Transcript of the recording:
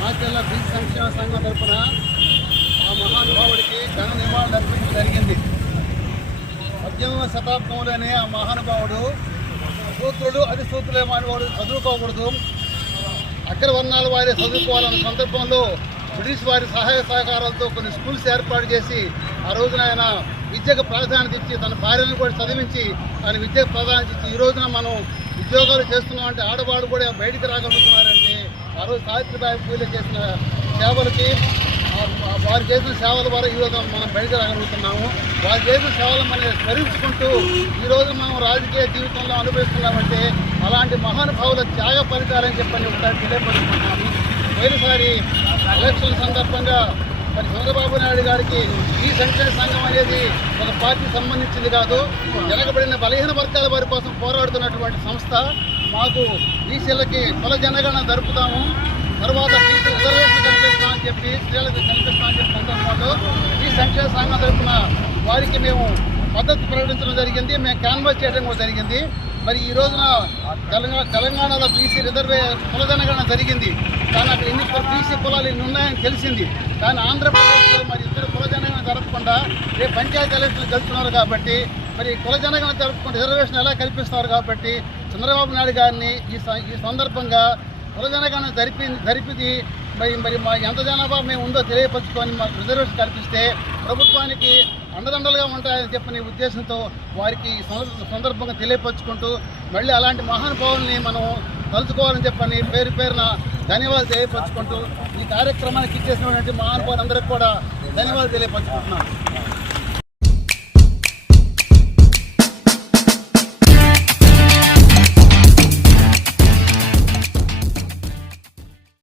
Macherla BC సంక్షేమ సంఘం తరఫున ఆ మహానుభావుడికి ఘన నివాళులు అర్పించడం జరిగింది. 18వ శతాబ్దంలోనే ఆ మహానుభావుడు సూత్రుడు అధిసూత్రులే మానవాడు చదువుకోకూడదు, అగ్రవర్ణాల వారే చదువుకోవాలన్న సందర్భంలో బ్రిటిష్ వారి సహాయ సహకారాలతో కొన్ని స్కూల్స్ ఏర్పాటు చేసి ఆ రోజున ఆయన విద్యకు ప్రాధాన్యత ఇచ్చి తన భార్యను కూడా చదివించి ఆయన విద్యకు ప్రాధాన్యత ఇచ్చి ఈ రోజున మనం ఉద్యోగాలు చేస్తున్నామంటే ఆడవాళ్ళు కూడా బయటికి రాగలుగుతున్నారంటే ఆ రోజు సావిత్రిబాయి పూలే చేసిన సేవలకి వారు చేసిన సేవల ద్వారా ఈరోజు మనం బయటకు రాగలుగుతున్నాము. వారు చేసిన సేవలను మనం స్మరించుకుంటూ ఈరోజు మనం రాజకీయ జీవితంలో అనుభవిస్తున్నామంటే అలాంటి మహానుభావుల త్యాగ ఫలితాలని చెప్పని ఒకసారి తెలియపరుస్తున్నాము. పోయినసారి ఎలక్షన్ సందర్భంగా మరి చంద్రబాబు నాయుడు గారికి ఈ సంక్షేమ సంఘం అనేది ఒక పార్టీకి సంబంధించింది కాదు, వెనకబడిన బలహీన వర్గాల వారి కోసం పోరాడుతున్నటువంటి సంస్థ. మాకు బీసీలకి కుల జనగణన జరుపుతాము, తర్వాత బీసీ రిజర్వేషన్ కల్పిస్తామని చెప్పి స్త్రీలకు కల్పిస్తామని చెప్పిన సందర్భంలో ఈ సంక్షేమ సంఘం తరఫున వారికి మేము మద్దతు ప్రకటించడం జరిగింది, మేము క్యాన్వాస్ చేయడం కూడా జరిగింది. మరి ఈ రోజున తెలంగాణలో బీసీ కుల జనగణన జరిగింది, కానీ అక్కడ ఎన్ని బీసీ కులాలు ఎన్ని ఉన్నాయని తెలిసింది. కానీ ఆంధ్రప్రదేశ్లో మరి ఇద్దరు కుల జనగణన జరపకుండా రేపు పంచాయతీ ఎలక్షన్లు జరుపుతున్నారు కాబట్టి మరి కుల జనగణన జరుపుకుంటే రిజర్వేషన్ ఎలా కల్పిస్తున్నారు కాబట్టి చంద్రబాబు నాయుడు గారిని ఈ సందర్భంగా కుల జనగణన జరిపింది మరి మా ఎంత జనాభా మేము ఉందో తెలియపరుచుకొని మాకు రిజర్వేషన్ కల్పిస్తే ప్రభుత్వానికి అండదండలుగా ఉంటాయని చెప్పని ఉద్దేశంతో వారికి సందర్భంగా తెలియపరుచుకుంటూ మళ్ళీ అలాంటి మహానుభావుల్ని మనం తలుచుకోవాలని చెప్పని పేరు పేరున ధన్యవాదాలు తెలియపరుచుకుంటూ ఈ కార్యక్రమానికి ఇచ్చేసినటువంటి మహానుభావులందరికీ కూడా ధన్యవాదాలు తెలియపరుచుకుంటున్నాను.